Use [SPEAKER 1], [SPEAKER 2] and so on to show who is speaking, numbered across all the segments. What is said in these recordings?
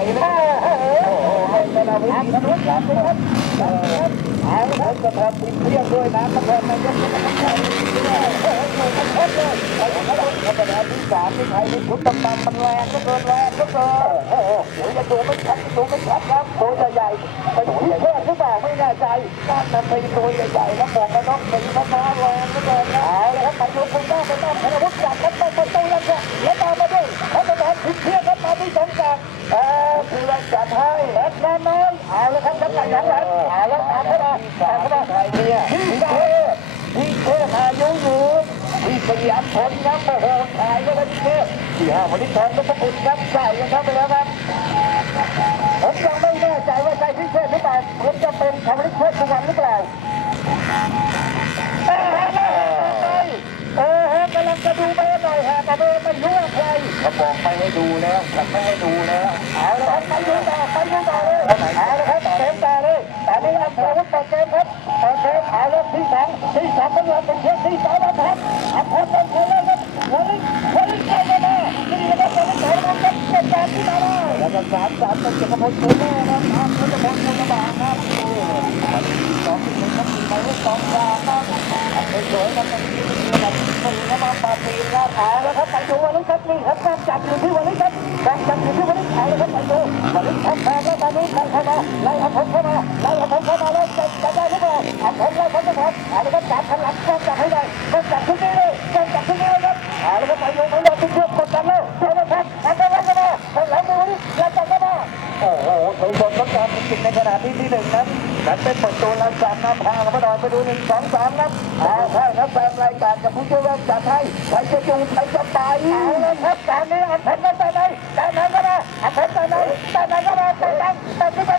[SPEAKER 1] โอ้โหให้กระาษน้ำนะครับนะครับเอาครับกระดาษติเที่ยงด้วยนะกระดาษนะครับโอ้โหนะครับเลยไปนะครับกระดาษที่สามที่ไทยที่ชุดต่ำๆมันแรงก็เกินแรงก็เกินโอ้โหหัวจะดูไม่ชัดดูไม่ชัดรับตัวจะใหญ่ไปดูที่เพื่อนหรือเปล่าไม่แน่ใจการนำไปตัวใหญ่ๆนะบอกกันน้องเป็นน้องแรงก็เดินนะ สยามผลน้ำโมโหถ่ายก็ไปที่เทพสี่ห้าวันนี้ทองก็ต้องอุดน้ำใส่กันเข้าไปแล้วครับ ผมยังไม่แน่ใจว่าใช่พิเศษหรือเปล่าผมจะเป็นชาวลิเทศทุกวันหรือเปล่าเออเออกำลังจะดูไปหน่อยฮะแต่ไม่ไม่รู้ว่าใครเขาบอกไม่ให้ ดูแล้วฉันไม่ให้ดูแล้วเอาละครับไปดูต่อไปดูต่อเลยเอาละครับเต็มตาเลยตอนนี้อันเทวุฒิเปิดเกมครับเปิดเกมเอาละที่สองที่สองเป็นวันเป็นเชือกที่สองอันพันอันพันเป็นคนแรกครับวันนี้วันนี้ใครมาบ้างนี่นะครับวันนี้ใครมาครับเป็นการที่มาบ้างแล้วก็สามสามเป็นจักรพงศ์โคเล่ครับทำเป็นจักรพงศ์โคกระบาครับโอ้วันนี้สองที่หนึ่งครับมีหมายเลขสองดาวครับ สวยครับเป็นที่หนึ่งครับสี่แล้วมาปาตีครับเอาแล้วครับไปดูวันนี้ครับนี่ครับกองจับอยู่ที่วันนี้ครับกองจับอยู่ที่วันนี้เอาแล้วครับไปดูวันนี้ทำแพ้แล้วตอนนี้ใครเข้ามาไล่เอาผมเข้ามาไล่เอาผมเข้ามาแล้วจะจะได้หรือเปล่าเอาผมไล่ผมจะทำเอาแล้วครับจับพลังกองจับให้ได้กองจับทุกนี้เลยกองจับทุกนี้เลยครับเอาแล้วครับไปดูไปดูทุกเชือกกดดันแล้วเอาแล้วครับเอาไปไล่กันมาเอาหลังมือนี่ไล่จับกันมาโอ้โหถือผลต้องการจริงในขณะที่ที่หนึ่งนั้น นั้นเป็นเปิดตัวลังจับนะพากับพระดอยไปดูหนึ่งสองสามครับเอาใช่ครับแฟนรายการกับผู้ช่วยราชการให้ใครจะจูงใครจะไปเอาเลยครับตอนนี้อันผลนั้นไปไหนแต่ไหนก็ได้อันผลไปไหนแต่ไหนก็ได้แต่ไหนไปที่ไป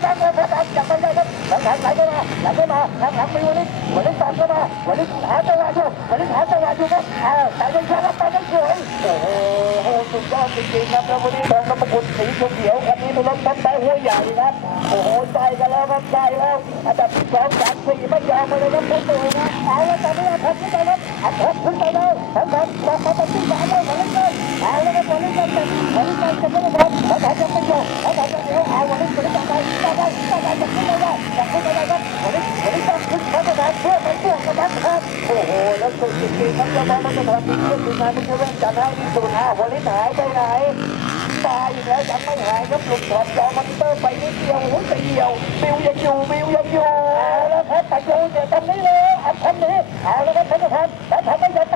[SPEAKER 1] หลังหลังไหลก็มาไหลก็มาหลังหลังมีวันนี้วันนี้ตามก็มาวันนี้หาจังหวะอยู่วันนี้หาจังหวะอยู่ครับเอาแต่ยังช้าไปยังสวยโอ้โหสุดยอดจริงๆครับแล้ววันนี้ทองน้ำมันสีเขียวคันนี้เป็นรถต้นไม้หัวใหญ่ครับโอ้โหใจกันแล้วครับใจแล้วอันดับที่สองสามสี่ไม่ยอมเลยครับตัวนะเอาแล้วตอนนี้อันผลขึ้นไปแล้วอันผล นานมันจะเริ่มจัดให้ที่สุดห้าวันนี้หายไปไหนตายอีกแล้วยังไม่หายครับหลุดถอดจอมอนเตอร์ไปนิดเดียวหัวใจเดียวบิวยังอยู่บิวยังอยู่แล้วครับตัดูเดี๋ยตรงนี้เลยอันทำนี้เอาแล้วครับท่านผู้ชมแล้วทำไม่ยับ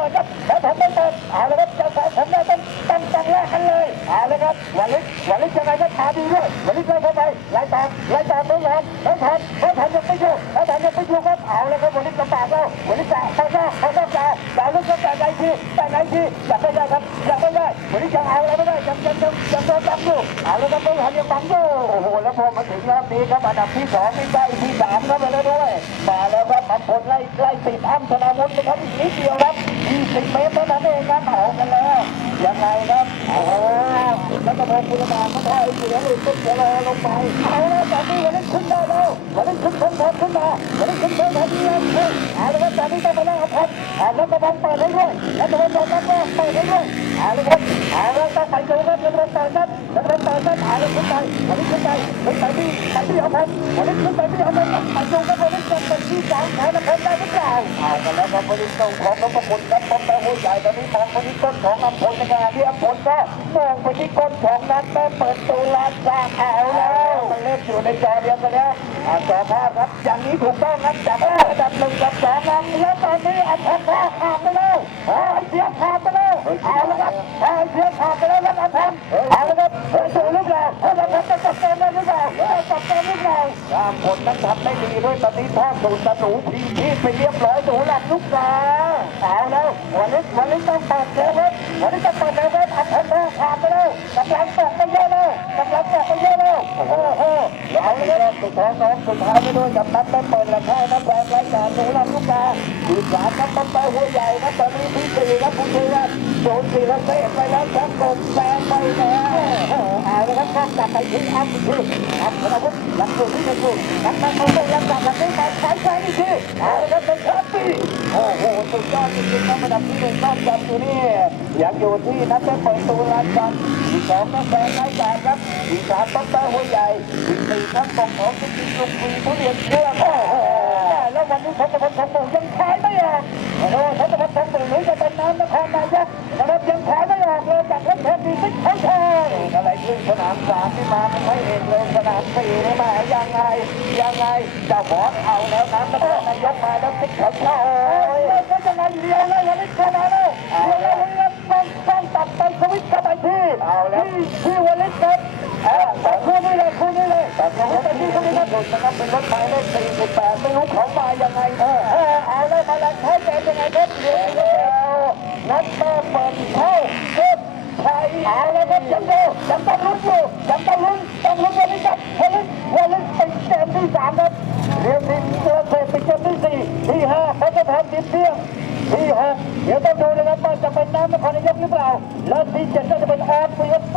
[SPEAKER 1] เอาแล้วครับวันนี้ลำบากแล้ววันนี้จ่าเขาก็เขาก็จ่าจ่าลูกก็จ่าใจทีแต่ไหนทีอยากไม่ได้ครับอยากไม่ได้วันนี้ยังเอาอะไรไม่ได้ยังยังยังยังโดนบังอยู่เอาแล้วครับต้องทำยังบังอยู่โอ้โหแล้วพอมาถึงรอบนี้ครับอันดับที่สองนี่ได้ที่สามครับไปแล้วด้วยมาแล้วครับอัมพลไล่ไล่ติดอ้ำธนาวุฒินะครับอีกนิดเดียวครับ20เมตรเท่านั้นเองครับเอากันแล้วยังไงครับโอ้ โหแล้วก็พงคุณบาลก็ถอยเสียเลยตุ๊กเสียรอลงไปเอาแล้วตอนนี้วันนี้ขึ้นได้แล้ววันนี้ขึ้นทงขึ้นมาวันนี้ขึ้นทงทันทีแล้วเอาแล้วครับตอนนี้ต้องมาไล่อัมพลเอาแล้วก็บังเปิดให้ด้วยแล้วก็บังเปิดก็เปิดให้ด้วยเอาแล้วครับเอาแล้วต้องไปดูครับแล้วก็เปิดครับแล้วก็เปิดครับเอาแล้วขึ้นไปวันนี้ขึ้นไปขึ้นไปที่ไปที่อัมพลวันนี้ขึ้นไปที่อัมพลไปดูครับวันนี้จะเป็นที่สองแทนอัมพลได้หรือเปล่าเอากันแล้วครับวันนี้ต้องของน้ำมันครับป้อมแปหัวใหญ่ตอนนี้มองไปที่ต้นของอัมพลในขณะที่อัมพลก็มองไปที่ก้นของนั้นแม่เปิดตัวลานซาขาวแล้วมันเล่นอยู่ในจอเดียวกันแล้วอ่าจอภาพครับอย่างนี้ถูกต้องครับจากอันดับหนึ่งกับสองครับแล้วตอนนี้อัมพลก็ขาดไปแล้วโอ้ยเสียขาดไปแล้วเอาละครับโอ้ยเสียขาดไปแล้วครับอัมพลเอาละครับเฮ้ยถูกหรือเปล่าเฮ้ยอัมพลจะจับเต็มได้หรือเปล่าเฮ้ยจับเต็มหรือเปล่าอัมพลนั้นทำได้ดีด้วยตอนนี้พ่อสูตรตะหนูพีพีไปเรียบร้อยหนูหลับลูกตาเอาแล้ววันนี้วันนี้ต้องเปิดเกมครับวันนี้ต้องเปิดเกมครับอัมพลก็ ขาดไปแล้วกำลังตกไปเยอะแล้วกำลังตกไปเยอะแล้วโอ้โหเอาเลยครับสุดท้ายน้องสุดท้ายไปด้วยกับนัดไม่เปิดละแค่นัดแรงไรายการหนูหลับลูกตาที่สามครับมันไปหัวใหญ่ครับตอนนี้ที่สี่ครับผู้ช่วยครับโจนสี่แล้วเตะไปแล้วครับกดแซงไปแล้วโอ้โหเอาเลยครับก็กลับไปที่อัพที่อัพธนวุฒิหลังสุดที่จะอยู่นัดมันเขาต้องยังกลับมาที่มาใช้แซงอีกทีเอาเลยครับเป็นครับปีโอ้โห สุดยอดจริงๆครับระดับที่หนึ่งต้องจับอยู่นี่ยังอยู่ที่นัดไม่เปิดตูลายการที่สองก็แซงรายการครับที่สามต้องไปหัวใหญ่ที่สี่ครับตกของจริงๆลุงปีทุเรียนเชื่อโอ้โหวันนี้ทศพลทองหมู่ยังขายไม่ออกโอ้ทศพลทองหมู่หรือจะเป็นน้ำนครนายกนะครับยังขายไม่ออกเลยจากรถแท็กซี่ซิกเขาโซึ่งสนามสามนี่มาไม่เห็นเลยสนามสี่นี่มายังไง ยังไงเจ้าบอสเอาแล้วน้ำนครนายกมาแล้วซิกเขาเข้าโอ้ยก็จะงั้นเดียวเลยวันนี้เข้ามาแล้ว ที่สามครับเรียมดินเจอเศษเป็นเกมที่สี่ที่ห้าเพชรแพนดิเที่ยงที่หกเดี๋ยวต้องดูนะครับว่าจะเป็นน้ำนครนยกหรือเปล่าและที่เจ็ดก็จะเป็นแอดเปียกแ